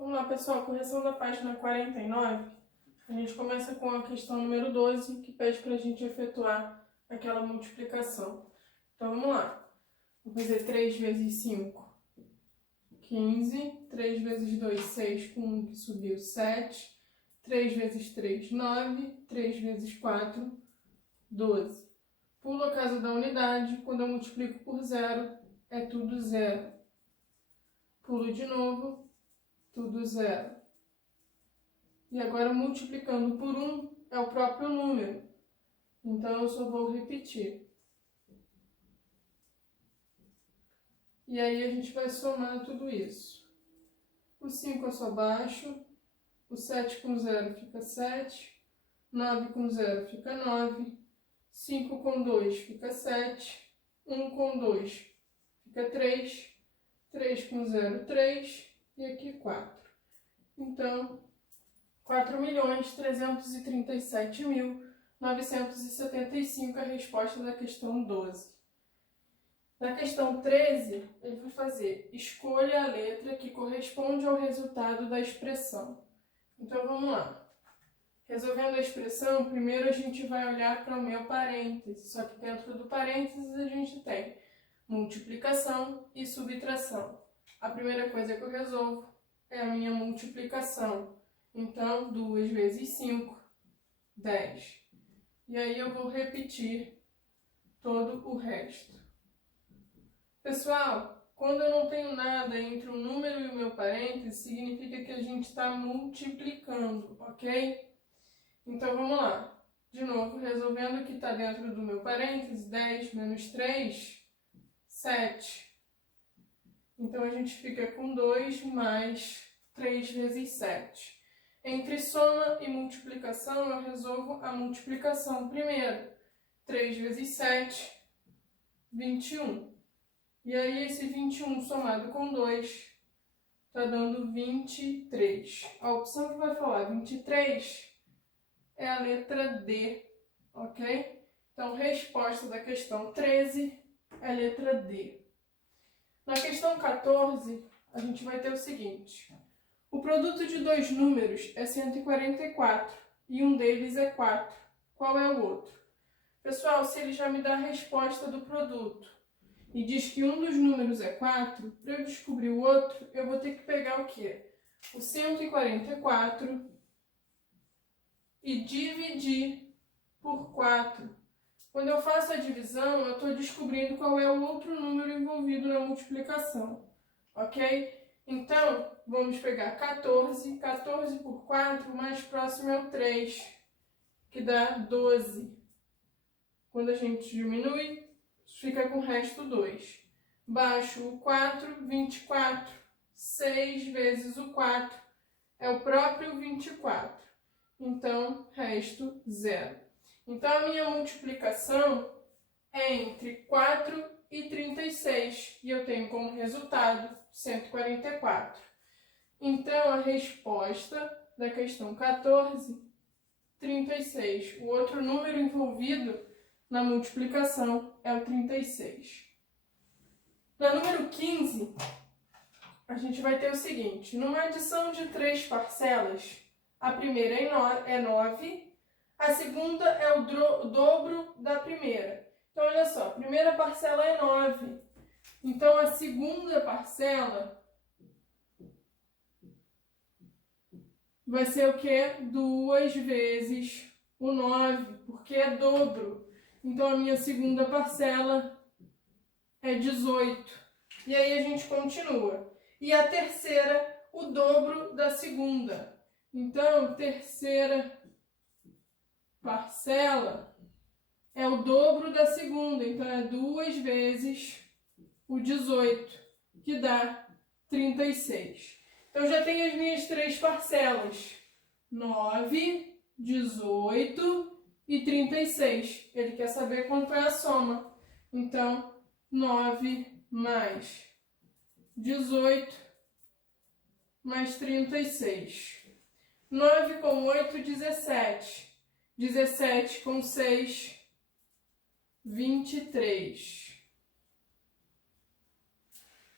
Vamos lá, pessoal, correção da página 49. A gente começa com a questão número 12, que pede para a gente efetuar aquela multiplicação. Então, vamos lá. Vou fazer 3 vezes 5, 15. 3 vezes 2, 6, com 1 que subiu, 7. 3 vezes 3, 9. 3 vezes 4, 12. Pulo a casa da unidade. Quando eu multiplico por zero, é tudo zero. Pulo de novo, tudo zero. E agora, multiplicando por 1, é o próprio número. Então, eu só vou repetir. E aí, a gente vai somar tudo isso. O 5 eu só baixo. O 7 com 0 fica 7. 9 com 0 fica 9. 5 com 2 fica 7. 1 com 2 fica 3. 3 com 0, 3. E aqui 4. Então, 4.337.975 é a resposta da questão 12. Na questão 13, ele vai fazer: escolha a letra que corresponde ao resultado da expressão. Então, vamos lá. Resolvendo a expressão, primeiro a gente vai olhar para o meu parêntese, só que dentro do parênteses a gente tem multiplicação e subtração. A primeira coisa que eu resolvo é a minha multiplicação. Então, 2 vezes 5, 10. E aí eu vou repetir todo o resto. Pessoal, quando eu não tenho nada entre um número e o meu parêntese, significa que a gente está multiplicando, ok? Então, vamos lá. De novo, resolvendo o que está dentro do meu parêntese, 10 menos 3, 7. Então, a gente fica com 2 mais 3 vezes 7. Entre soma e multiplicação, eu resolvo a multiplicação primeiro. 3 vezes 7, 21. E aí, esse 21 somado com 2, está dando 23. A opção que vai falar 23 é a letra D, ok? Então, resposta da questão 13 é a letra D. Na questão 14, a gente vai ter o seguinte: o produto de dois números é 144 e um deles é 4. Qual é o outro? Pessoal, se ele já me dá a resposta do produto e diz que um dos números é 4, para eu descobrir o outro, eu vou ter que pegar o quê? O 144 e dividir por 4. Quando eu faço a divisão, eu estou descobrindo qual é o outro número envolvido na multiplicação, ok? Então, vamos pegar 14. 14 por 4, o mais próximo é o 3, que dá 12. Quando a gente diminui, fica com o resto 2. Baixo o 4, 24. 6 vezes o 4 é o próprio 24. Então, resto 0. Então, a minha multiplicação é entre 4 e 36. E eu tenho como resultado 144. Então, a resposta da questão 14, 36. O outro número envolvido na multiplicação é o 36. Na número 15, a gente vai ter o seguinte: numa adição de 3 parcelas, a primeira é 9, a segunda é o dobro da primeira. Então, olha só, a primeira parcela é 9. Então, a segunda parcela vai ser o quê? 2 vezes o 9, porque é dobro. Então, a minha segunda parcela é 18. E aí, a gente continua. E a terceira, o dobro da segunda. Então, terceira parcela é o dobro da segunda. Então, é 2 vezes o 18, que dá 36. Então, já tenho as minhas 3 parcelas: 9, 18 e 36. Ele quer saber quanto é a soma. Então, 9 mais 18 mais 36. 9 com 8, 17. 17 com 6, 23.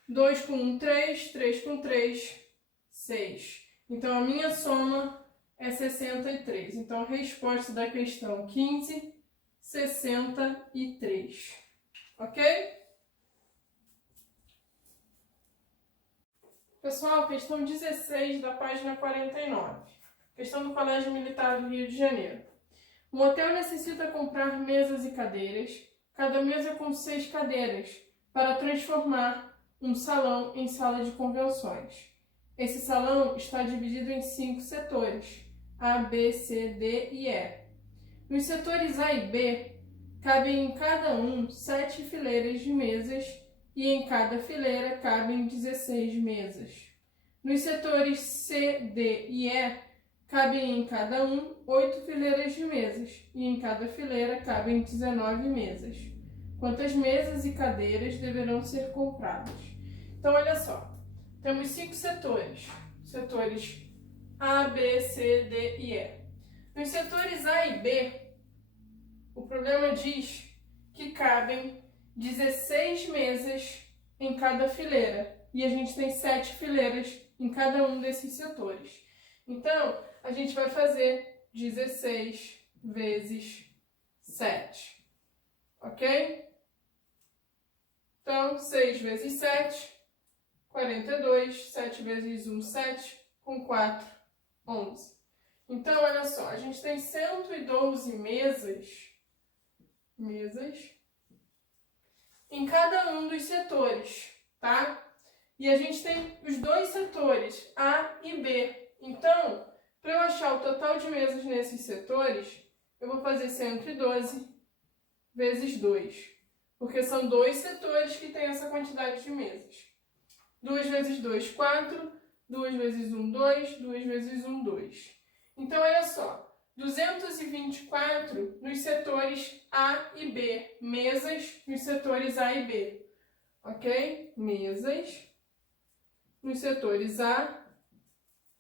2 com 1, 3. 3 com 3, 6. Então, a minha soma é 63. Então, a resposta da questão 15, 63. Ok? Pessoal, questão 16 da página 49. Questão do Colégio Militar do Rio de Janeiro. Um hotel necessita comprar mesas e cadeiras, cada mesa com 6 cadeiras, para transformar um salão em sala de convenções. Esse salão está dividido em 5 setores, A, B, C, D e E. Nos setores A e B, cabem em cada um 7 fileiras de mesas e em cada fileira cabem 16 mesas. Nos setores C, D e E, cabem em cada um 8 fileiras de mesas e em cada fileira cabem 19 mesas. Quantas mesas e cadeiras deverão ser compradas? Então, olha só, temos 5 setores, setores A, B, C, D e E. Nos setores A e B, o problema diz que cabem 16 mesas em cada fileira e a gente tem 7 fileiras em cada um desses setores. Então, a gente vai fazer 16 vezes 7, ok? Então, 6 vezes 7, 42, 7 vezes 1, 7, com 4, 11. Então, olha só, a gente tem 112 mesas em cada um dos setores, tá? E a gente tem os dois setores, A e B. Então, para eu achar o total de mesas nesses setores, eu vou fazer 112 vezes 2, porque são dois setores que têm essa quantidade de mesas. 2 vezes 2, 4, 2 vezes 1, 2, 2 vezes 1, 2. Então, olha só, 224 nos setores A e B, mesas nos setores A e B, ok? Mesas nos setores A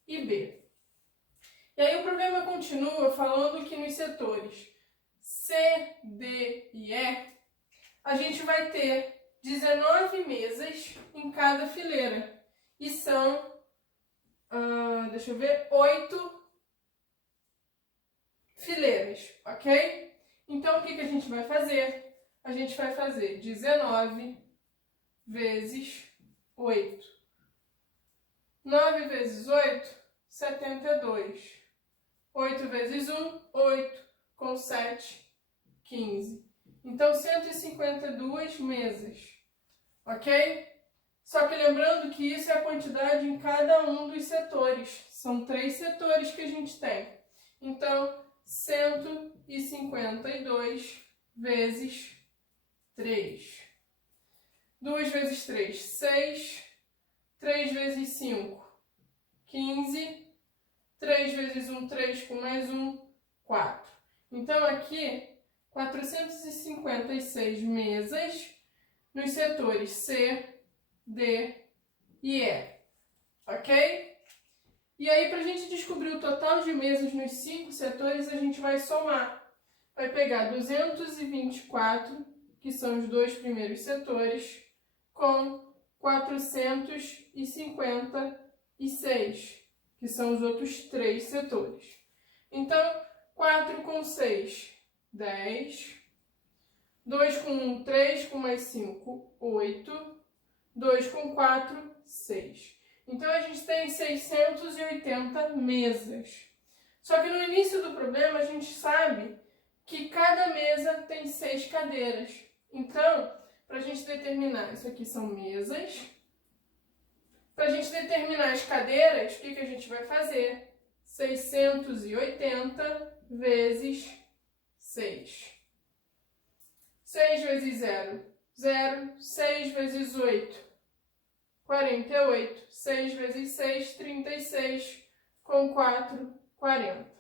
e B. E aí o problema continua falando que nos setores C, D e E, a gente vai ter 19 mesas em cada fileira. E são, deixa eu ver, 8 fileiras, ok? Então, o que a gente vai fazer? A gente vai fazer 19 vezes 8. 9 vezes 8, 72. 8 vezes 1, 8. Com 7, 15. Então, 152 mesas, ok? Só que lembrando que isso é a quantidade em cada um dos setores. São 3 setores que a gente tem. Então, 152 vezes 3. 2 vezes 3, 6. 3 vezes 5, 15. 3 vezes 1, 3 com mais 1, 4. Então, aqui, 456 mesas nos setores C, D e E. Ok? E aí, para a gente descobrir o total de mesas nos 5 setores, a gente vai somar. Vai pegar 224, que são os 2 primeiros setores, com 456, que são os outros 3 setores. Então, 4 com 6, 10. 2 com 1, 3, com mais 5, 8. 2 com 4, 6. Então, a gente tem 680 mesas. Só que no início do problema, a gente sabe que cada mesa tem 6 cadeiras. Então, para a gente determinar, isso aqui são mesas. Para a gente determinar as cadeiras, o que a gente vai fazer? 680 vezes 6. 6 vezes 0, 0. 6 vezes 8, 48. 6 vezes 6, 36. Com 4, 40.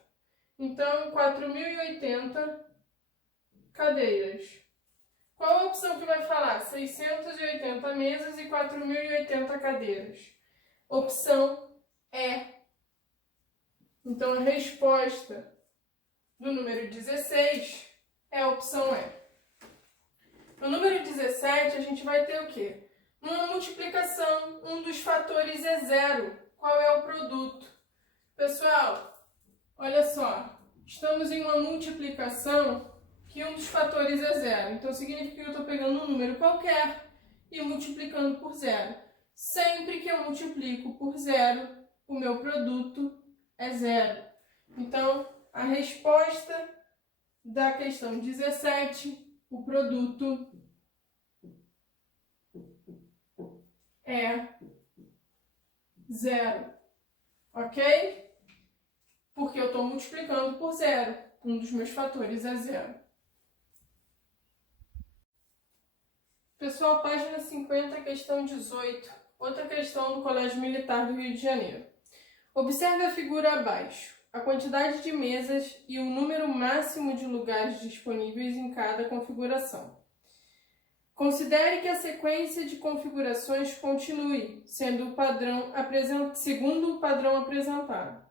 Então, 4.080 cadeiras. Qual a opção que vai falar? 680 mesas e 4.080 cadeiras. Opção E. Então, a resposta do número 16 é a opção E. No número 17, a gente vai ter o quê? Numa multiplicação, um dos fatores é 0. qual é o produto. Pessoal, olha só, estamos em uma multiplicação que um dos fatores é zero. Então, significa que eu estou pegando um número qualquer e multiplicando por zero. Sempre que eu multiplico por zero, o meu produto é zero. Então, a resposta da questão 17, o produto é zero. Ok? Porque eu estou multiplicando por zero. Um dos meus fatores é zero. Pessoal, página 50, questão 18. Outra questão do Colégio Militar do Rio de Janeiro. Observe a figura abaixo. A quantidade de mesas e o número máximo de lugares disponíveis em cada configuração. Considere que a sequência de configurações continue, sendo o padrão segundo o padrão apresentado.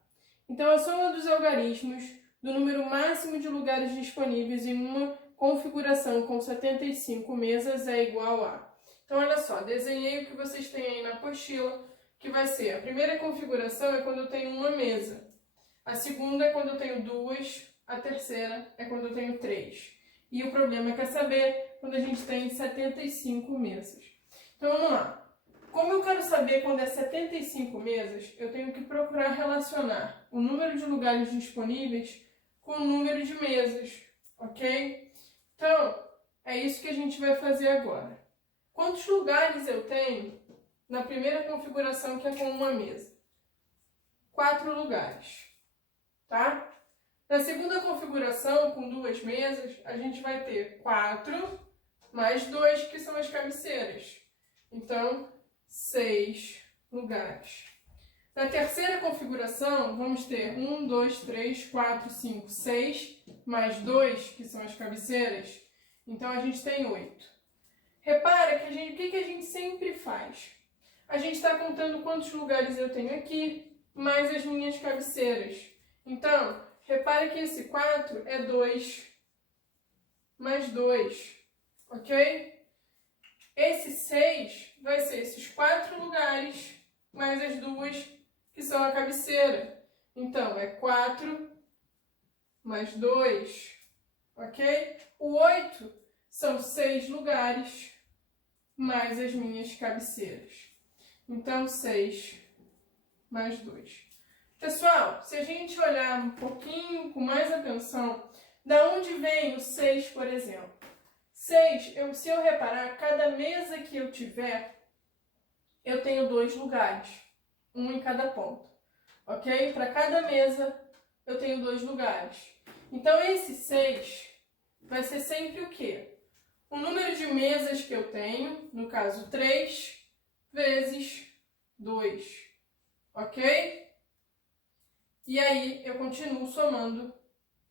Então, a soma dos algarismos do número máximo de lugares disponíveis em uma configuração com 75 mesas é igual a... Então, olha só, desenhei o que vocês têm aí na apostila, que vai ser, a primeira configuração é quando eu tenho uma mesa, a segunda é quando eu tenho duas, a terceira é quando eu tenho três. E o problema quer saber quando a gente tem 75 mesas. Então, vamos lá. Como eu quero saber quando é 75 mesas, eu tenho que procurar relacionar o número de lugares disponíveis com o número de mesas, ok? Então, é isso que a gente vai fazer agora. Quantos lugares eu tenho na primeira configuração, que é com uma mesa? 4 lugares, tá? Na segunda configuração, com duas mesas, a gente vai ter 4 mais 2, que são as cabeceiras. Então, 6 lugares. Na terceira configuração, vamos ter 1, 2, 3, 4, 5, 6, mais 2, que são as cabeceiras. Então, a gente tem 8. Repara que o que a gente sempre faz? A gente está contando quantos lugares eu tenho aqui, mais as minhas cabeceiras. Então, repare que esse 4 é 2 mais 2, ok? Esse 6 vai ser esses 4 lugares mais as duas que são a cabeceira. Então, é 4 mais 2, ok? O 8 são 6 lugares mais as minhas cabeceiras. Então, 6 mais 2. Pessoal, se a gente olhar um pouquinho com mais atenção, da onde vem o 6, por exemplo? 6, se eu reparar, cada mesa que eu tiver, eu tenho 2 lugares, um em cada ponta, ok? Para cada mesa, eu tenho 2 lugares. Então, esse 6 vai ser sempre o quê? O número de mesas que eu tenho, no caso 3, vezes 2, ok? E aí, eu continuo somando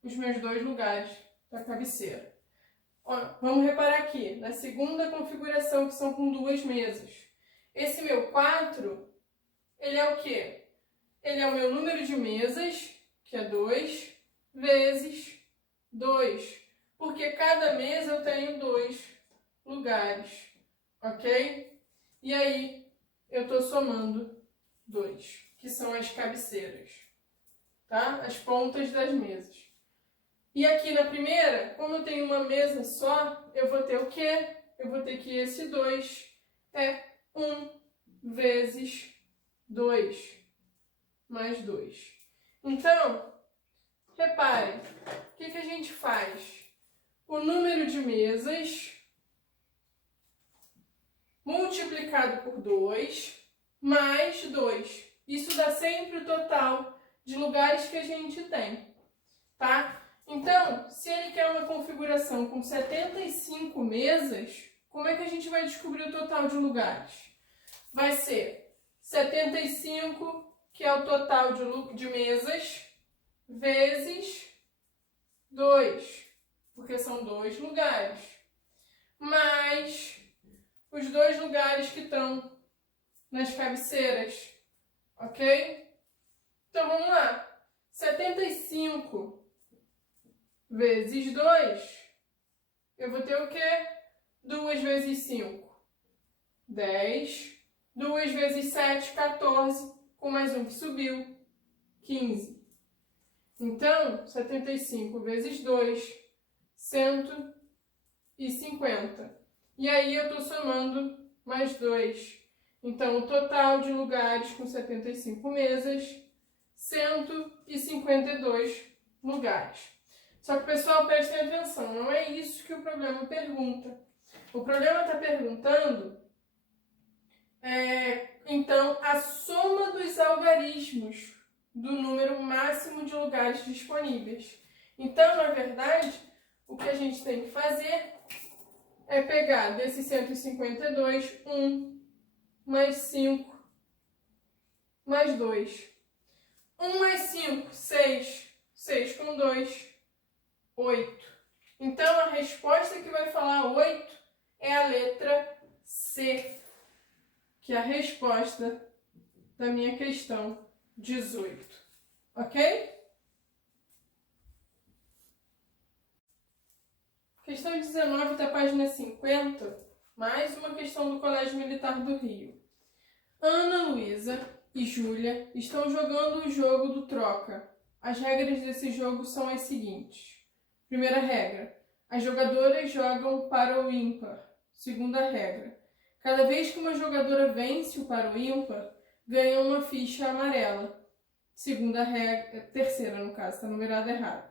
os meus 2 lugares da cabeceira. Ó, vamos reparar aqui, na segunda configuração, que são com 2 mesas. Esse meu 4, ele é o quê? Ele é o meu número de mesas, que é 2, vezes 2. Porque cada mesa eu tenho 2 lugares, ok? E aí, eu estou somando 2, que são as cabeceiras, tá? As pontas das mesas. E aqui na primeira, como eu tenho uma mesa só, eu vou ter o quê? Eu vou ter que esse 2 é 1 vezes 2, mais 2. Então, reparem, o que a gente faz? O número de mesas multiplicado por 2, mais 2. Isso dá sempre o total de lugares que a gente tem, tá? Então, se ele quer uma configuração com 75 mesas, como é que a gente vai descobrir o total de lugares? Vai ser 75, que é o total de mesas, vezes 2, porque são 2 lugares, mais os 2 lugares que estão nas cabeceiras, ok? Então, vamos lá. 75 vezes 2, eu vou ter o quê? 2 vezes 5, 10. 2 vezes 7, 14. com mais um que subiu, 15. Então, 75 vezes 2, 150. E aí eu estou somando mais 2. Então, o total de lugares com 75 mesas, 152 lugares. Só que, pessoal, prestem atenção, não é isso que o problema pergunta. O problema está perguntando, então, a soma dos algarismos do número máximo de lugares disponíveis. Então, na verdade, o que a gente tem que fazer é pegar desses 152, 1, mais 5, mais 2. 1 mais 5, 6. 6 com 2, 8. Então, a resposta que vai falar 8 é a letra C, que é a resposta da minha questão 18. Ok? Questão 19 da página 50, mais uma questão do Colégio Militar do Rio. Ana Luísa e Júlia estão jogando o jogo do troca. As regras desse jogo são as seguintes. Primeira regra, as jogadoras jogam para o ímpar. Segunda regra, cada vez que uma jogadora vence o para o ímpar, ganha uma ficha amarela. Segunda regra, terceira no caso, está numerada errado.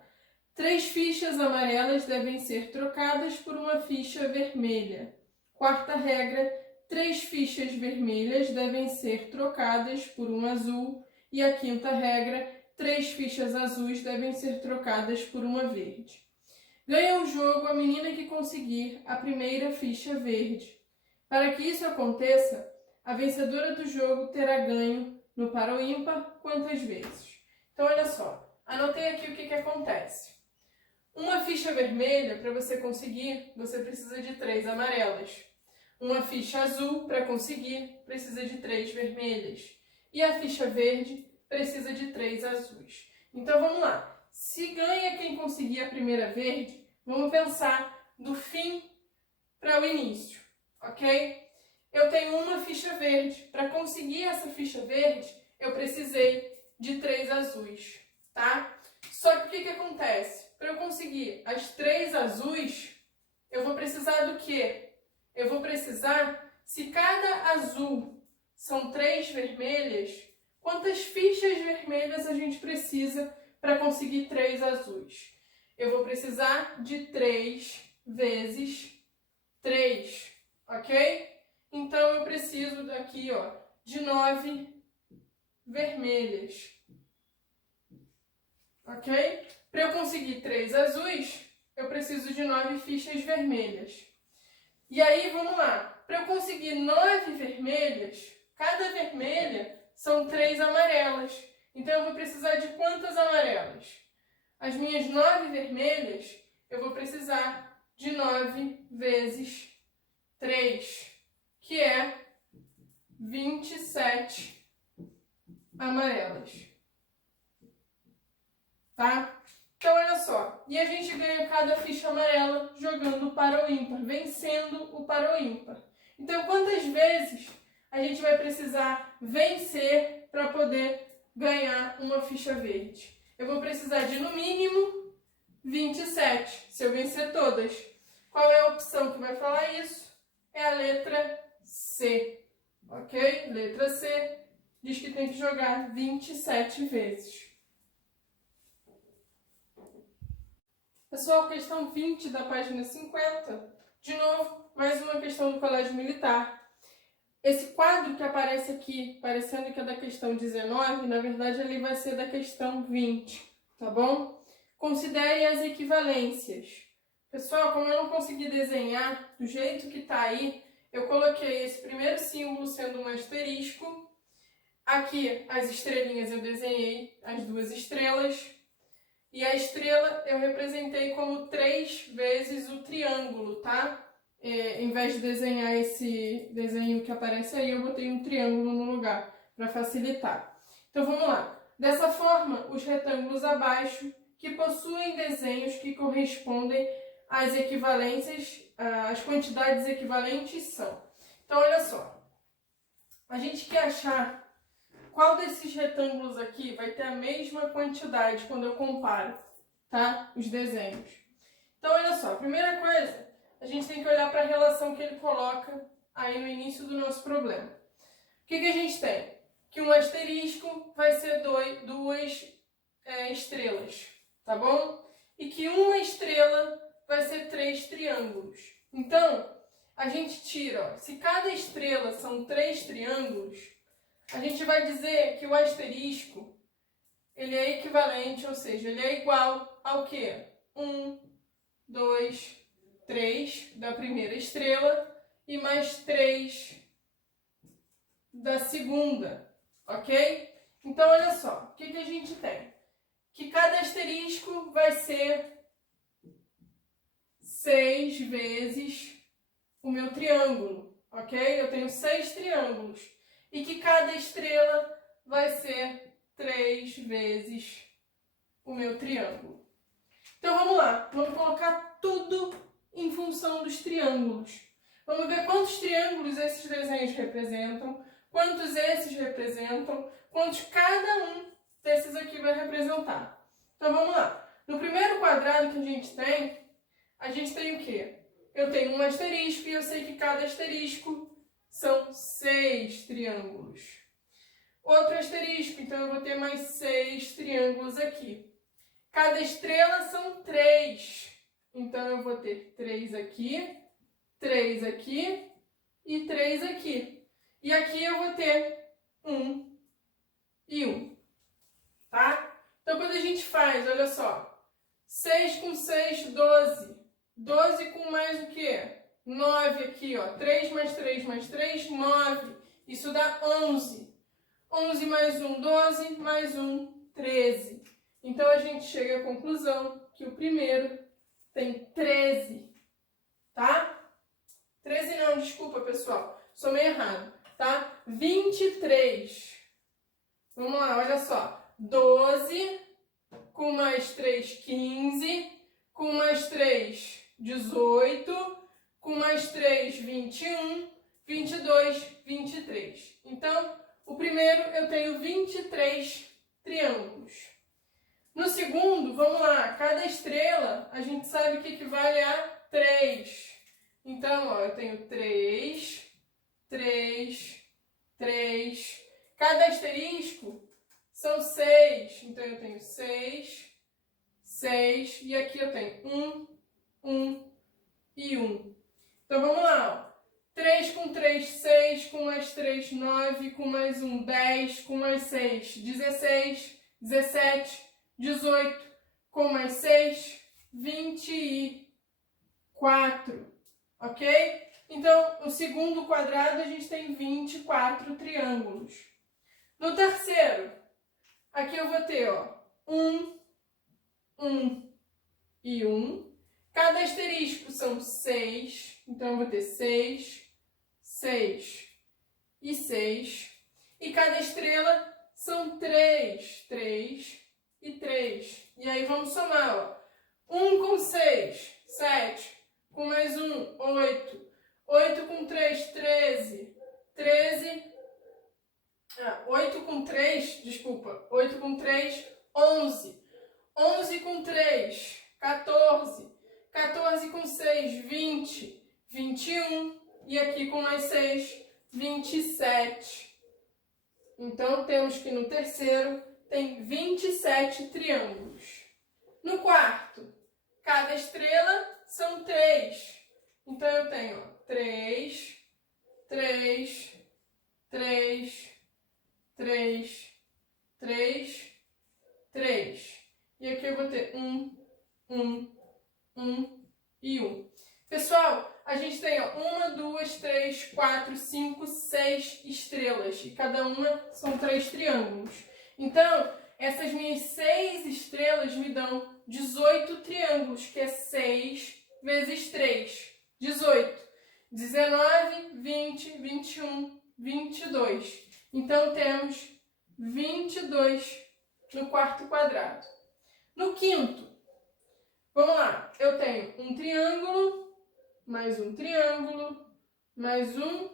3 fichas amarelas devem ser trocadas por uma ficha vermelha. Quarta regra, 3 fichas vermelhas devem ser trocadas por uma azul. E a quinta regra, 3 fichas azuis devem ser trocadas por uma verde. Ganha o jogo a menina que conseguir a primeira ficha verde. Para que isso aconteça, a vencedora do jogo terá ganho no par ou ímpar quantas vezes? Então, olha só, anotei aqui o que acontece. Uma ficha vermelha, para você conseguir, você precisa de 3 amarelas. Uma ficha azul, para conseguir, precisa de 3 vermelhas. E a ficha verde precisa de 3 azuis. Então, vamos lá. Se ganha quem conseguir a primeira verde, vamos pensar do fim para o início, ok? Eu tenho uma ficha verde. Para conseguir essa ficha verde, eu precisei de 3 azuis, tá? Só que o que acontece? Para eu conseguir as 3 azuis, eu vou precisar do quê? Eu vou precisar, se cada azul são 3 vermelhas, quantas fichas vermelhas a gente precisa para conseguir 3 azuis? Eu vou precisar de 3 vezes 3, ok? Então, eu preciso daqui, ó, de 9 vermelhas, ok? Para eu conseguir 3 azuis, eu preciso de 9 fichas vermelhas. E aí, vamos lá. Para eu conseguir 9 vermelhas, cada vermelha são 3 amarelas. Então, eu vou precisar de quantas amarelas? As minhas 9 vermelhas, eu vou precisar de 9 vezes 3, que é 27 amarelas. Tá? Então, olha só. E a gente ganha cada ficha amarela jogando para o ímpar, vencendo o para o ímpar. Então, quantas vezes a gente vai precisar vencer para poder ganhar uma ficha verde? Eu vou precisar de, no mínimo, 27, se eu vencer todas. Qual é a opção que vai falar isso? É a letra C, ok? Letra C diz que tem que jogar 27 vezes. Pessoal, questão 20 da página 50. De novo, mais uma questão do Colégio Militar. Esse quadro que aparece aqui, parecendo que é da questão 19, na verdade ele vai ser da questão 20, tá bom? Considere as equivalências. Pessoal, como eu não consegui desenhar do jeito que está aí, eu coloquei esse primeiro símbolo sendo um asterisco. Aqui, as estrelinhas eu desenhei as 2 estrelas. E a estrela eu representei como 3 vezes o triângulo, tá? Em vez de desenhar esse desenho que aparece aí, eu botei um triângulo no lugar, para facilitar. Então, vamos lá. Dessa forma, os retângulos abaixo, que possuem desenhos que correspondem às equivalências, as quantidades equivalentes são. Então, olha só. A gente quer achar qual desses retângulos aqui vai ter a mesma quantidade quando eu comparo, tá? Os desenhos. Então, olha só, a primeira coisa, a gente tem que olhar para a relação que ele coloca aí no início do nosso problema. O que a gente tem? Que um asterisco vai ser duas estrelas, tá bom? E que uma estrela vai ser 3 triângulos. Então, a gente tira, ó, se cada estrela são 3 triângulos, a gente vai dizer que o asterisco, ele é equivalente, ou seja, ele é igual ao quê? 1, 2, 3 da primeira estrela e mais 3 da segunda, ok? Então, olha só, o que a gente tem? Que cada asterisco vai ser 6 vezes o meu triângulo, ok? Eu tenho 6 triângulos. E que cada estrela vai ser 3 vezes o meu triângulo. Então vamos lá, vamos colocar tudo em função dos triângulos. Vamos ver quantos triângulos esses desenhos representam, quantos esses representam, quantos cada um desses aqui vai representar. Então vamos lá. No primeiro quadrado que a gente tem o quê? Eu tenho um asterisco e eu sei que cada asterisco são 6 triângulos. Outro asterisco, então eu vou ter mais 6 triângulos aqui. Cada estrela são 3. Então eu vou ter 3 aqui, 3 aqui e 3 aqui. E aqui eu vou ter 1 e 1. Tá? Então quando a gente faz, olha só, 6 com 6, 12. 12 com mais o quê? 9 aqui, ó. 3 mais 3 mais 3, 9. Isso dá 11. 11 mais 1, 12, mais 1, 13. Então, a gente chega à conclusão que o primeiro tem 13, tá? 13 não, desculpa, pessoal. Somei errado, tá? 23. Vamos lá, olha só. 12, com mais 3, 15. Com mais 3, 18. Com mais 3, 21, 22, 23. Então, o primeiro eu tenho 23 triângulos. No segundo, vamos lá, cada estrela a gente sabe que equivale a 3. Então, ó, eu tenho 3, 3, 3. Cada asterisco são 6. Então, eu tenho 6, 6. E aqui eu tenho 1, 1 e 1. Então, vamos lá, ó. 3 com 3, 6, com mais 3, 9, com mais 1, 10, com mais 6, 16, 17, 18, com mais 6, 24, ok? Então, no segundo quadrado, a gente tem 24 triângulos. No terceiro, aqui eu vou ter, ó, 1, 1 e 1. Cada asterisco são 6, então eu vou ter 6, 6 e 6. E cada estrela são 3, 3 e 3. E aí vamos somar, ó. 1 com 6, 7. Com mais 1, 8. 8 com 3, 13. 13. 8 com 3, desculpa. 8 com 3, 11. 11 com 3, 14. 14 com 6, 20, 21, e aqui com mais 6, 27. Então, temos que no terceiro tem 27 triângulos. No quarto, cada estrela são 3. Então, eu tenho 3, 3, 3, 3, 3, 3. E aqui eu vou ter 1, 1, 1 e 1. Pessoal, a gente tem 1, 2, 3, 4, 5, 6 estrelas. E cada uma são 3 triângulos. Então, essas minhas 6 estrelas me dão 18 triângulos, que é 6 vezes 3. 18. 19, 20, 21, 22. Então, temos 22 no quarto quadrado. No quinto, vamos lá, eu tenho um triângulo, mais um triângulo, mais um,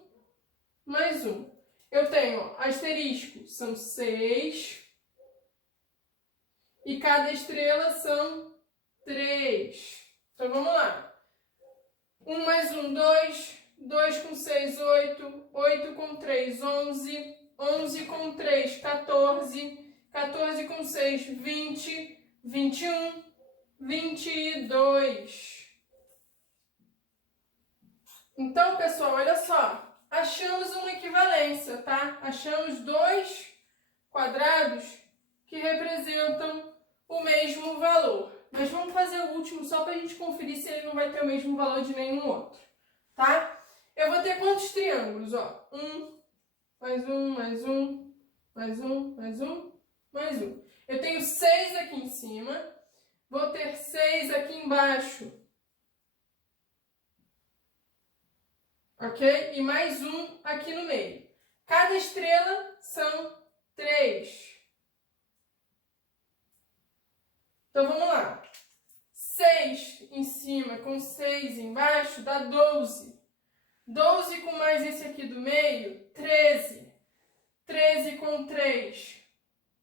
mais um. eu tenho asterisco, são 6. E cada estrela são 3. Então, vamos lá. 1 mais 1, 2. 2 com 6, 8. 8 com 3, 11. 11 com 3, 14. 14 com 6, 20. 21. 22. Então, pessoal, olha só. Achamos uma equivalência, tá? Achamos dois quadrados que representam o mesmo valor. Mas vamos fazer o último só para a gente conferir se ele não vai ter o mesmo valor de nenhum outro, tá? Eu vou ter quantos triângulos? Ó, 1, mais 1, mais 1, mais 1, mais 1, mais 1. Eu tenho 6 aqui em cima, vou ter 6 aqui embaixo. Ok? E mais 1 aqui no meio. Cada estrela são 3. Então, vamos lá. 6 em cima com 6 embaixo dá 12. 12 com mais esse aqui do meio, 13. 13 com 3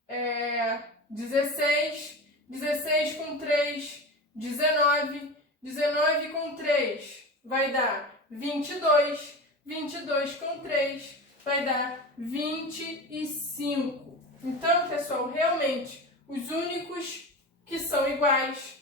é 16. 16 com 3, 19. 19 com 3 vai dar 22. 22 com 3 vai dar 25. Então, pessoal, realmente, os únicos que são iguais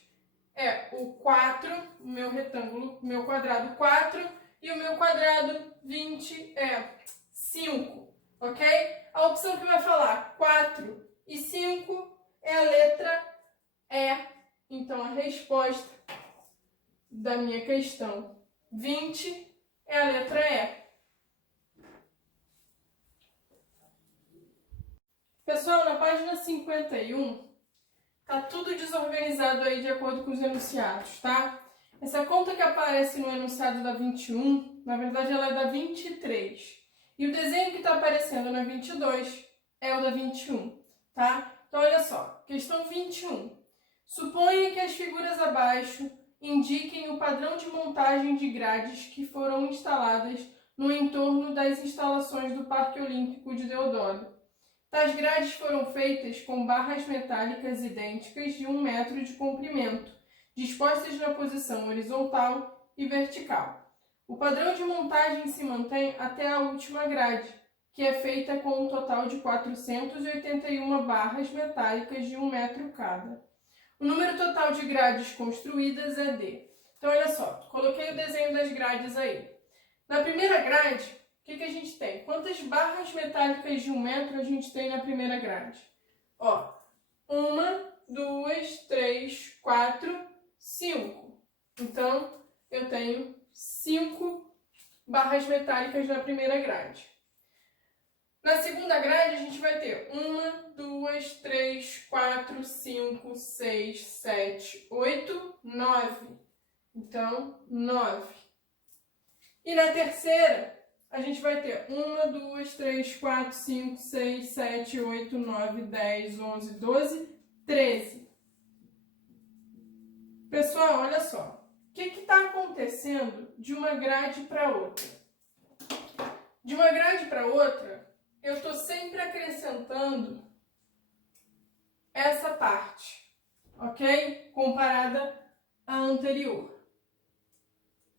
é o 4, o meu retângulo, o meu quadrado 4, e o meu quadrado 20 é 5, ok? A opção que vai falar 4 e 5 é a letra E. Então, a resposta da minha questão 20 é a letra E. Pessoal, na página 51, tá tudo desorganizado aí de acordo com os enunciados, tá? Essa conta que aparece no enunciado da 21, na verdade ela é da 23. E o desenho que está aparecendo na 22 é o da 21, tá? Então, olha só, questão 21. Suponha que as figuras abaixo indiquem o padrão de montagem de grades que foram instaladas no entorno das instalações do Parque Olímpico de Deodoro. Tais grades foram feitas com barras metálicas idênticas de 1 metro de comprimento, dispostas na posição horizontal e vertical. O padrão de montagem se mantém até a última grade, que é feita com um total de 481 barras metálicas de 1 metro cada. O número total de grades construídas é D. Então, olha só, coloquei o desenho das grades aí. Na primeira grade, o que a gente tem? Quantas barras metálicas de 1 metro a gente tem na primeira grade? Ó, 1, 2, 3, 4, 5. Então, eu tenho 5 barras metálicas na primeira grade. Na segunda grade, a gente vai ter 1, 2, 3, 4, 5, 6, 7, 8, 9. Então, 9. E na terceira, a gente vai ter 1, 2, 3, 4, 5, 6, 7, 8, 9, 10, 11, 12, 13. Pessoal, olha só. O que está acontecendo de uma grade para outra? De uma grade para outra, eu estou sempre acrescentando essa parte, ok? Comparada à anterior,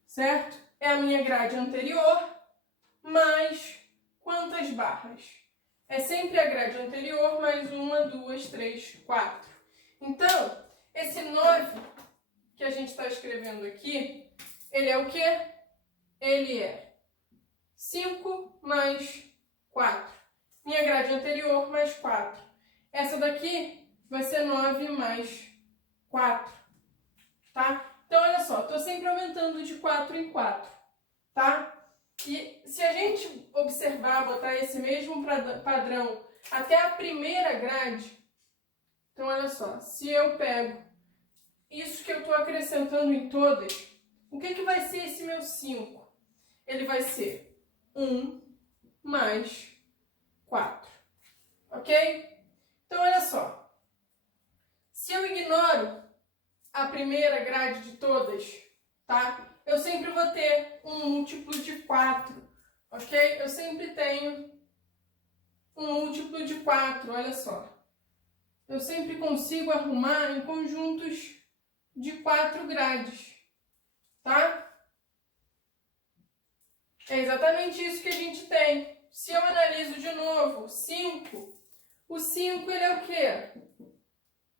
certo? É a minha grade anterior, mais quantas barras? É sempre a grade anterior, mais 1, 2, 3, 4. Então, esse 9 que a gente está escrevendo aqui, ele é o quê? Ele é 5 mais 4. Minha grade anterior mais 4. Essa daqui vai ser 9 mais 4, tá? Então, olha só, estou sempre aumentando de 4 em 4, tá? E se a gente observar, botar esse mesmo padrão até a primeira grade, então, olha só, se eu pego isso que eu estou acrescentando em todas, o que vai ser esse meu 5? Ele vai ser 1 mais 4, ok? Então, olha só, se eu ignoro a primeira grade de todas, tá? Eu sempre vou ter um múltiplo de 4, ok? Eu sempre tenho um múltiplo de 4, olha só. Eu sempre consigo arrumar em conjuntos de 4 grades, tá? É exatamente isso que a gente tem. Se eu analiso de novo 5, o 5 ele é o quê?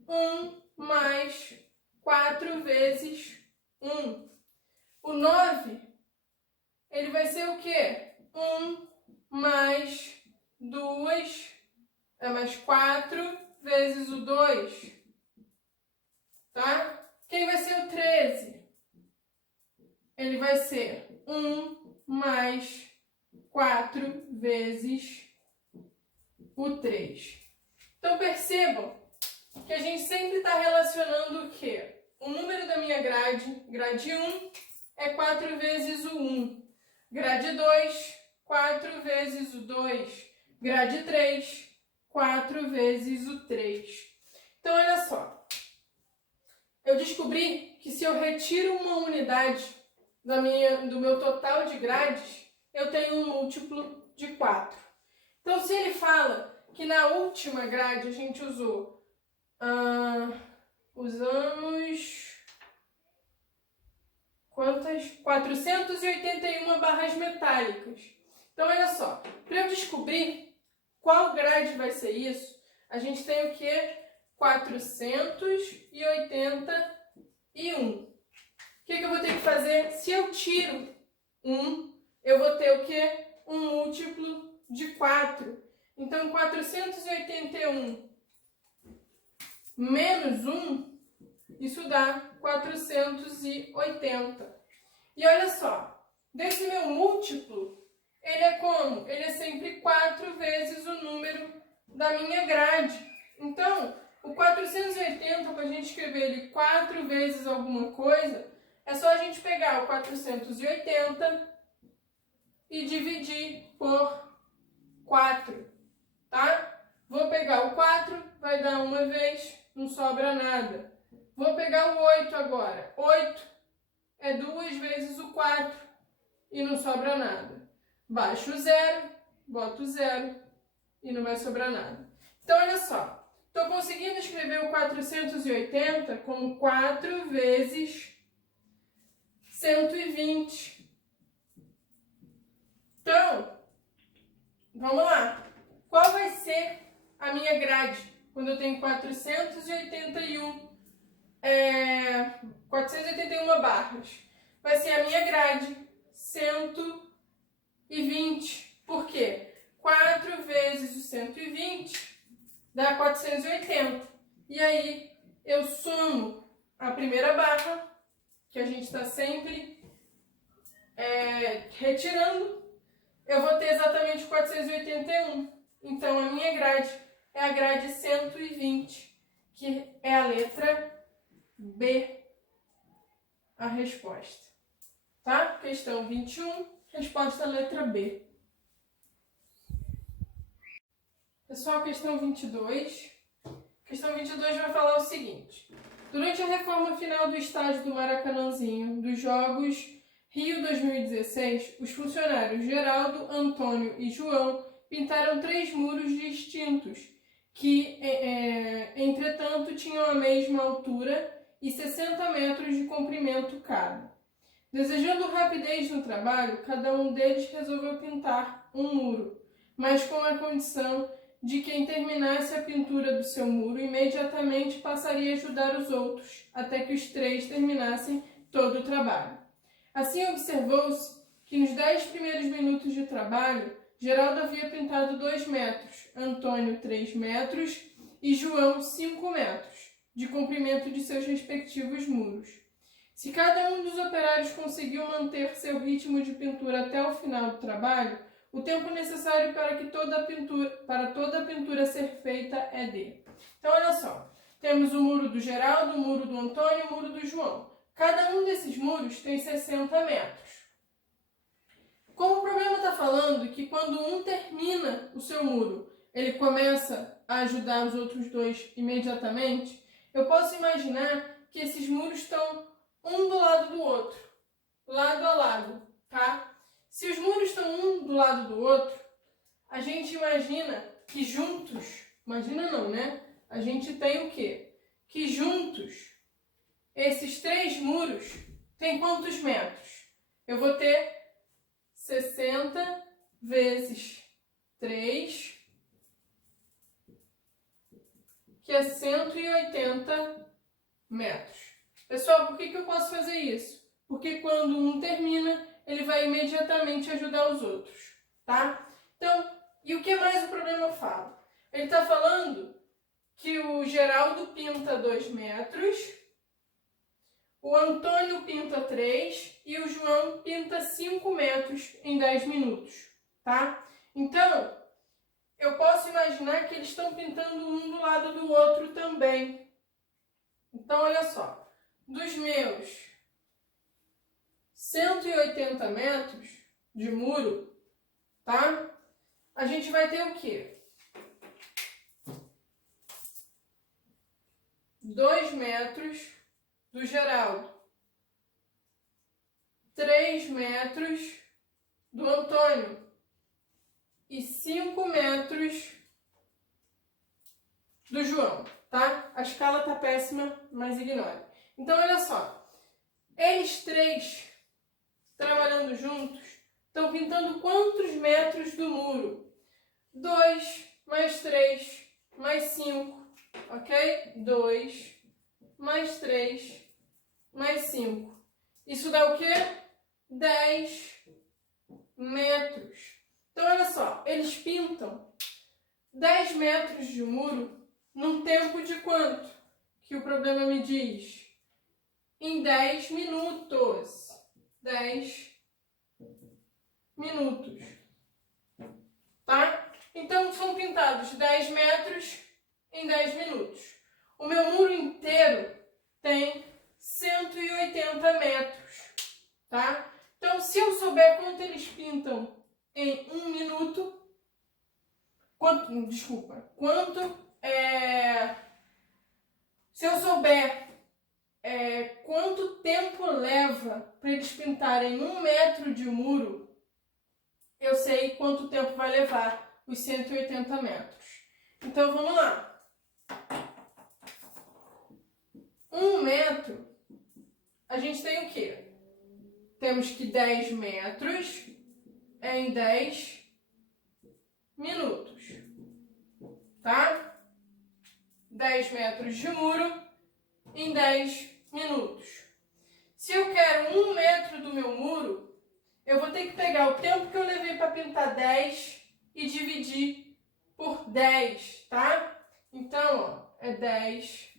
1 mais 4 vezes 1. O 9, ele vai ser o quê? 1 mais 2, mais 4 vezes o 2, tá? Quem vai ser o 13? Ele vai ser 1 mais 4 vezes o 3. Então, percebam que a gente sempre está relacionando o quê? O número da minha grade 1, é 4 vezes o 1. Grade 2, 4 vezes o 2. Grade 3, 4 vezes o 3. Então, olha só. Eu descobri que se eu retiro uma unidade do meu total de grades, eu tenho um múltiplo de 4. Então, se ele fala que na última grade a gente usamos 481 barras metálicas. Então, olha só, para eu descobrir qual grade vai ser isso, a gente tem o quê? 481. O que eu vou ter que fazer? Se eu tiro 1, eu vou ter o quê? Um múltiplo de 4. Então, 481 menos 1, isso dá 480. E olha só, desse meu múltiplo, ele é como? Ele é sempre 4 vezes o número da minha grade. Então, o 480, para a gente escrever ele 4 vezes alguma coisa, é só a gente pegar o 480 e dividir por 4, tá? Vou pegar o 4, vai dar uma vez, não sobra nada. Vou pegar o 8 agora. 8 é 2 vezes o 4 e não sobra nada. Baixo o 0, boto o 0 e não vai sobrar nada. Então, olha só. Estou conseguindo escrever o 480 como 4 vezes 120. Então, vamos lá. Qual vai ser a minha grade quando eu tenho 481 barras? Vai ser a minha grade 120. Por quê? 4 vezes o 120 dá 480. E aí, eu somo a primeira barra, que a gente está sempre retirando, eu vou ter exatamente 481. Então, a minha grade é a grade 120, que é a letra B, a resposta. Tá? Questão 21, resposta letra B. Pessoal, questão 22. Questão 22 vai falar o seguinte. Durante a reforma final do estádio do Maracanãzinho dos Jogos Rio 2016, os funcionários Geraldo, Antônio e João pintaram 3 muros distintos, que, entretanto, tinham a mesma altura e 60 metros de comprimento cada. Desejando rapidez no trabalho, cada um deles resolveu pintar um muro, mas com a condição de quem terminasse a pintura do seu muro imediatamente passaria a ajudar os outros, até que os 3 terminassem todo o trabalho. Assim observou-se que nos 10 primeiros minutos de trabalho, Geraldo havia pintado 2 metros, Antônio 3 metros e João 5 metros, de comprimento de seus respectivos muros. Se cada um dos operários conseguiu manter seu ritmo de pintura até o final do trabalho, o tempo necessário para toda a pintura ser feita é de. Então, olha só. Temos o muro do Geraldo, o muro do Antônio e o muro do João. Cada um desses muros tem 60 metros. Como o problema está falando que quando um termina o seu muro, ele começa a ajudar os outros 2 imediatamente, eu posso imaginar que esses muros estão um do lado do outro, lado a lado, tá? Se os muros estão um do lado do outro, a gente imagina que juntos, imagina não, né? A gente tem o quê? Que juntos, esses 3 muros têm quantos metros? Eu vou ter 60 vezes 3, que é 180 metros. Pessoal, por que eu posso fazer isso? Porque quando um termina, ele vai imediatamente ajudar os outros, tá? Então, e o que mais o problema fala? Ele está falando que o Geraldo pinta 2 metros, o Antônio pinta 3 e o João pinta 5 metros em 10 minutos, tá? Então, eu posso imaginar que eles estão pintando um do lado do outro também. Então, olha só, dos meus 180 metros de muro, tá? A gente vai ter o quê? 2 metros do Geraldo, 3 metros do Antônio e 5 metros do João, tá? A escala tá péssima, mas ignore. Então, olha só, eles 3 trabalhando juntos estão pintando quantos metros do muro? 2 mais 3 mais 5, ok? 2 mais 3 mais 5. Isso dá o quê? 10 metros. Então, olha só, eles pintam 10 metros de muro num tempo de quanto? Que o problema me diz? Em 10 minutos. 10 minutos. Tá? Então, são pintados 10 metros em 10 minutos. O meu muro inteiro tem 180 metros. Tá? Então, se eu souber quanto eles pintam em 1 minuto, se eu souber quanto tempo leva para eles pintarem 1 metro de muro, eu sei quanto tempo vai levar os 180 metros. Então, vamos lá. 1 metro, a gente tem o quê? Temos que 10 metros em 10 minutos, tá? 10 metros de muro em 10 minutos. Se eu quero 1 metro do meu muro, eu vou ter que pegar o tempo que eu levei para pintar 10 e dividir por 10, tá? Então, ó, é 10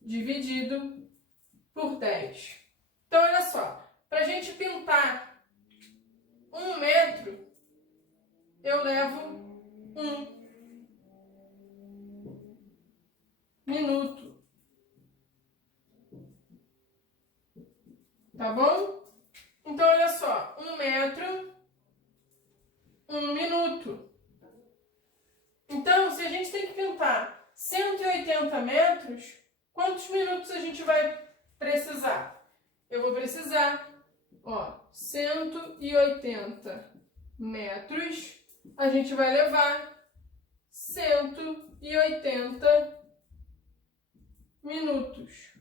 dividido por 10. Então, olha só, para a gente pintar 1 metro, eu levo 1 minuto. Tá bom? Então, olha só, 1 metro, 1 minuto. Então, se a gente tem que pintar 180 metros, quantos minutos a gente vai precisar? Eu vou precisar, ó, 180 metros, a gente vai levar 180 minutos.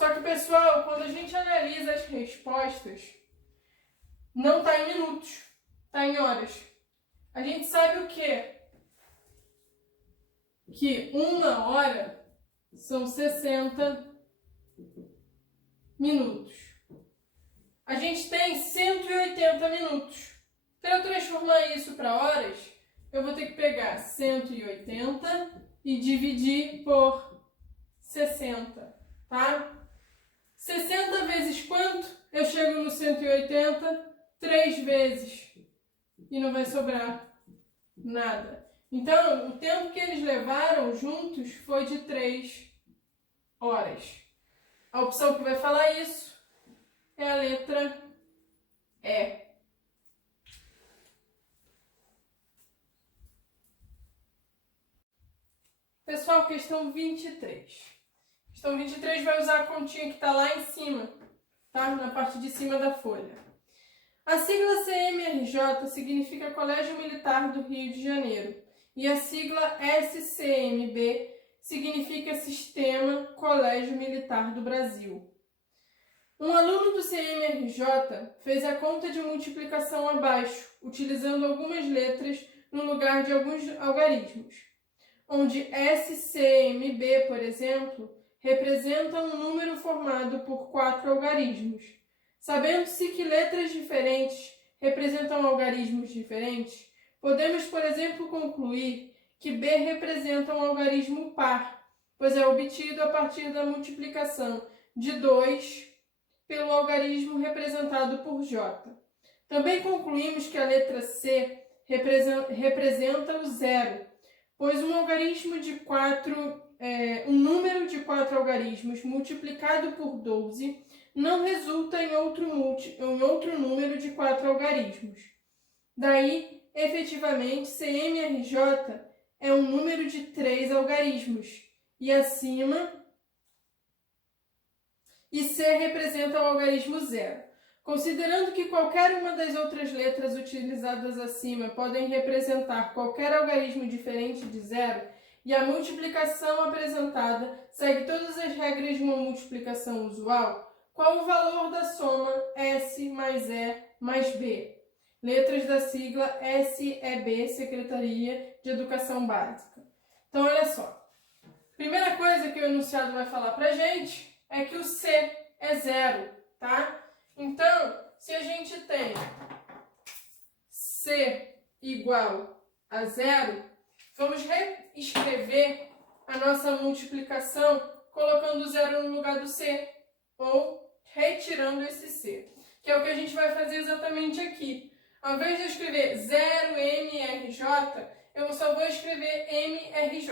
Só que, pessoal, quando a gente analisa as respostas, não está em minutos, está em horas. A gente sabe o quê? Que 1 hora são 60 minutos. A gente tem 180 minutos. Para eu transformar isso para horas, eu vou ter que pegar 180 e dividir por 60, tá? 60 vezes quanto? Eu chego no 180, 3 vezes. E não vai sobrar nada. Então, o tempo que eles levaram juntos foi de 3 horas. A opção que vai falar isso é a letra E. Pessoal, questão 23. Questão 23 vai usar a continha que está lá em cima, tá? Na parte de cima da folha. A sigla CMRJ significa Colégio Militar do Rio de Janeiro e a sigla SCMB significa Sistema Colégio Militar do Brasil. Um aluno do CMRJ fez a conta de multiplicação abaixo, utilizando algumas letras no lugar de alguns algarismos, onde SCMB, por exemplo, representa um número formado por 4 algarismos. Sabendo-se que letras diferentes representam algarismos diferentes, podemos, por exemplo, concluir que B representa um algarismo par, pois é obtido a partir da multiplicação de 2 pelo algarismo representado por J. Também concluímos que a letra C representa o zero, pois um número de 4 algarismos multiplicado por 12 não resulta em outro número de 4 algarismos. Daí, efetivamente, CMRJ é um número de 3 algarismos, e C representa o algarismo zero. Considerando que qualquer uma das outras letras utilizadas acima podem representar qualquer algarismo diferente de zero, e a multiplicação apresentada segue todas as regras de uma multiplicação usual, qual o valor da soma S mais E mais B? Letras da sigla SEB, Secretaria de Educação Básica. Então, olha só. Primeira coisa que o enunciado vai falar pra gente é que o C é zero, tá? Então, se a gente tem C igual a zero, vamos reescrever a nossa multiplicação colocando o zero no lugar do C, ou retirando esse C, que é o que a gente vai fazer exatamente aqui. Ao invés de eu escrever 0MRJ, eu só vou escrever MRJ,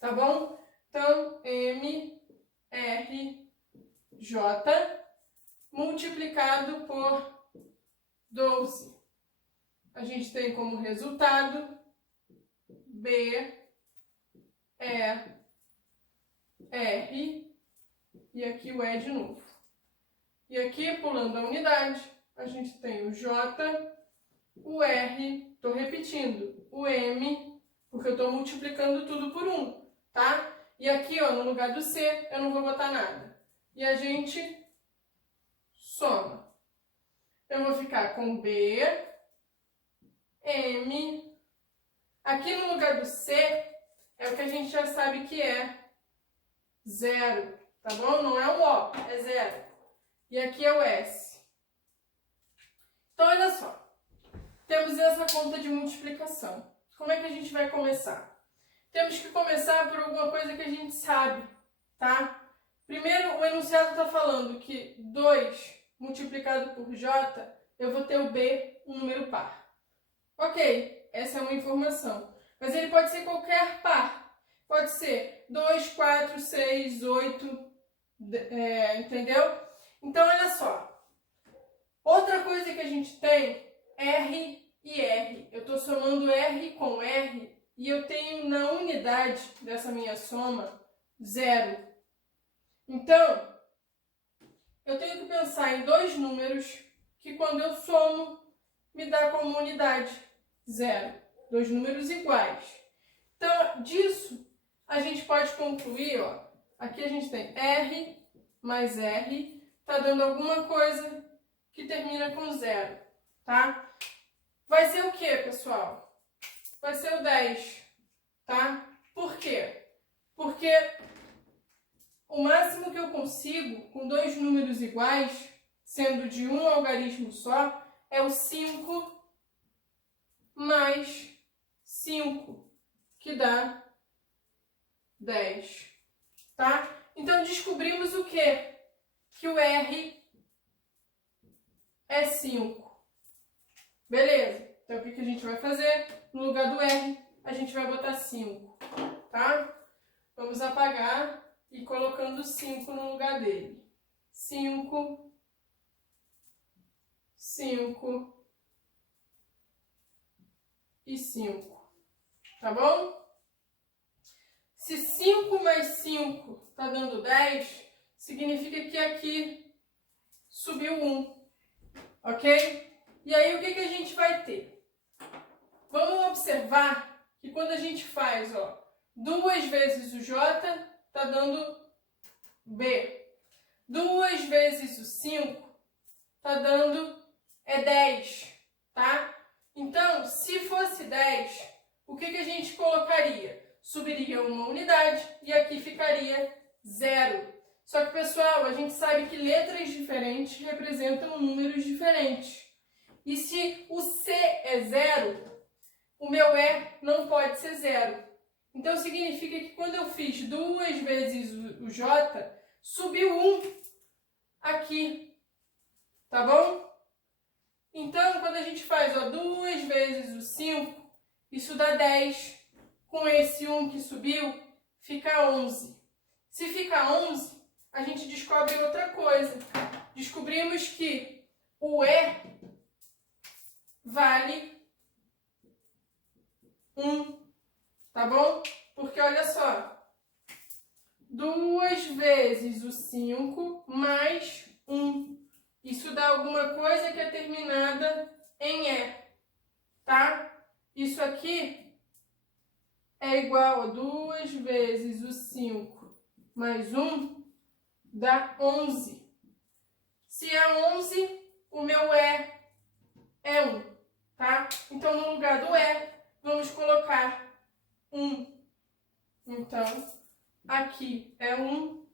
tá bom? Então, MRJ multiplicado por 12. A gente tem como resultado B, E, R, e aqui o E de novo. E aqui, pulando a unidade, a gente tem o J, o R, estou repetindo, o M, porque eu estou multiplicando tudo por 1, tá? E aqui, ó, no lugar do C, eu não vou botar nada. E a gente soma. Eu vou ficar com B, M. Aqui no lugar do C, é o que a gente já sabe que é 0, tá bom? Não é o O, é 0. E aqui é o S. Então, olha só. Temos essa conta de multiplicação. Como é que a gente vai começar? Temos que começar por alguma coisa que a gente sabe, tá? Primeiro, o enunciado está falando que 2 multiplicado por J, eu vou ter o B, um número par. Ok, essa é uma informação. Mas ele pode ser qualquer par. Pode ser 2, 4, 6, 8, entendeu? Então, olha só. Outra coisa que a gente tem, R e R. Eu estou somando R com R e eu tenho na unidade dessa minha soma 0. Então, eu tenho que pensar em 2 números que quando eu somo, me dá como unidade 0. 2 números iguais. Então, disso, a gente pode concluir, ó, aqui a gente tem R mais R, tá dando alguma coisa que termina com 0, tá? Vai ser o quê, pessoal? Vai ser o 10, tá? Por quê? Porque o máximo que eu consigo com 2 números iguais, sendo de um algarismo só, é o 5 mais 5, que dá 10, tá? Então, descobrimos o quê? Que o R é 5. Beleza? Então, o que a gente vai fazer? No lugar do R, a gente vai botar 5, tá? Vamos apagar e colocando 5 no lugar dele. 5, 5 e 5. Tá bom? Se 5 mais 5 está dando 10, significa que aqui subiu 1. Ok? E aí, o que a gente vai ter? Vamos observar que quando a gente faz, ó, 2 vezes o J, tá dando B. 2 vezes o 5, tá dando 10, tá? Então, se fosse 10, o que a gente colocaria? Subiria uma unidade e aqui ficaria 0. Só que, pessoal, a gente sabe que letras diferentes representam números diferentes. E se o C é 0, o meu E não pode ser 0. Então, significa que quando eu fiz 2 vezes o J, subiu 1 aqui, tá bom? Então, quando a gente faz 2 vezes o 5, isso dá 10. Com esse 1 que subiu, fica 11. Se fica 11, a gente descobre outra coisa. Descobrimos que o E vale 1, tá bom? Porque olha só, 2 vezes o 5 mais 1. Isso dá alguma coisa que é terminada em E, tá? Isso aqui é igual a 2 vezes o 5 mais 1, dá 11. Se é 11, o meu E é 1, tá? Então, no lugar do E, vamos colocar 1. Então, aqui é 1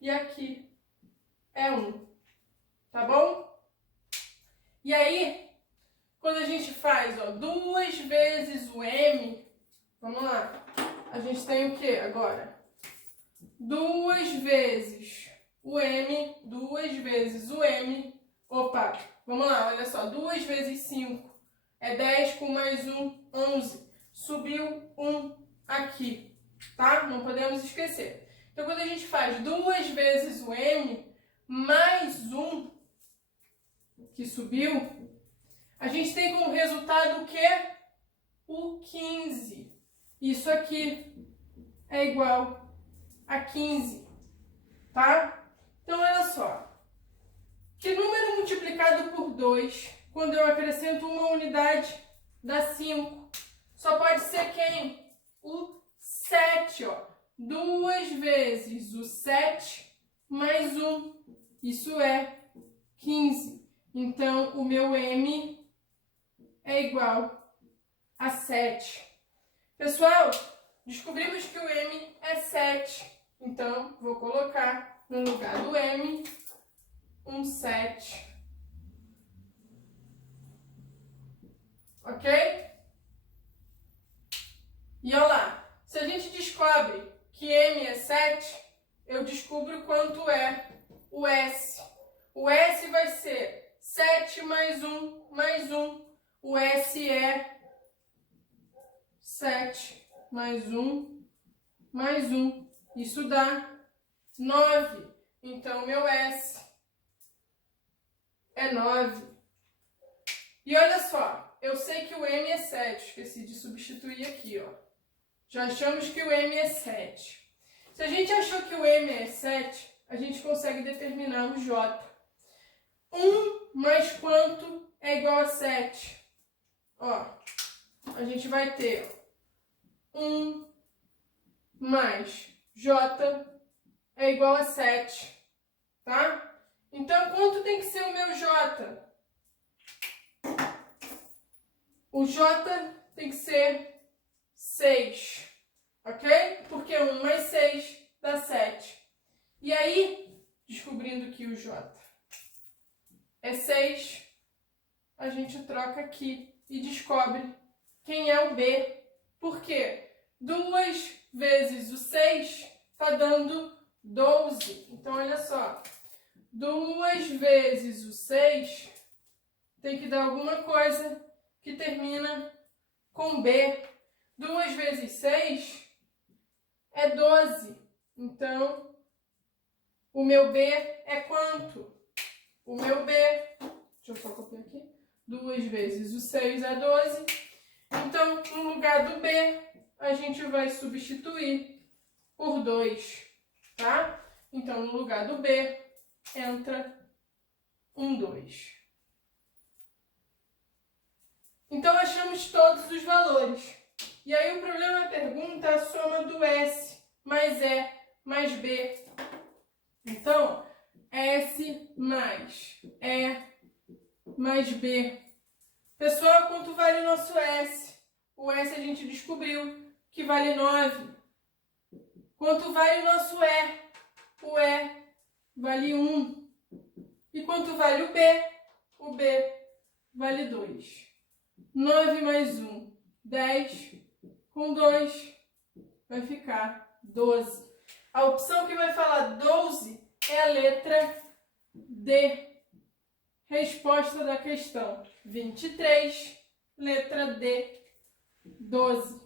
e aqui é 1, tá bom? E aí, quando a gente faz, ó, 2 vezes o M, vamos lá, a gente tem o que agora? 2 vezes o M, 2 vezes o M, opa, vamos lá, olha só, 2 vezes 5 é 10 com mais 1, 11, subiu 1 aqui, tá? Não podemos esquecer. Então, quando a gente faz 2 vezes o M mais 1 que subiu, a gente tem como resultado o quê? O 15. Isso aqui é igual a 15, tá? Então, olha só. Que número multiplicado por 2, quando eu acrescento uma unidade, dá 5? Só pode ser quem? O 7, ó. 2 vezes o 7 mais 1. Isso é 15. Então, o meu M é igual a 7. Pessoal, descobrimos que o M é 7. Então, vou colocar no lugar do M um 7. Ok? E olha lá, se a gente descobre que M é 7, eu descubro quanto é o S. O S vai ser 7 mais 1 mais 1. O S é 7 mais 1 mais 1. Isso dá 9. Então, meu S é 9. E olha só, eu sei que o M é 7. Esqueci de substituir aqui, ó. Já achamos que o M é 7. Se a gente achou que o M é 7, a gente consegue determinar o J. 1 mais quanto é igual a 7? Ó, a gente vai ter 1 mais J é igual a 7, tá? Então, quanto tem que ser o meu J? O J tem que ser 6, ok? Porque 1 mais 6 dá 7. E aí, descobrindo que o J é 6, a gente troca aqui e descobre quem é o B. Por quê? 2 vezes o 6 está dando 12. Então, olha só. 2 vezes o 6 tem que dar alguma coisa que termina com B. 2 vezes 6 é 12. Então, o meu B é quanto? O meu B, deixa eu só copiar aqui. 2 vezes o 6 é 12. Então, no lugar do B, a gente vai substituir por 2, tá? Então, no lugar do B, entra um 2. Então, achamos todos os valores. E aí, o problema da pergunta é a soma do S mais E mais B. Então, S mais E mais B. Pessoal, quanto vale o nosso S? O S a gente descobriu que vale 9. Quanto vale o nosso E? O E vale 1. E quanto vale o B? O B vale 2. 9 mais 1, 10. Com 2 vai ficar 12. A opção que vai falar 12 é a letra D. Resposta da questão 23, letra D, 12.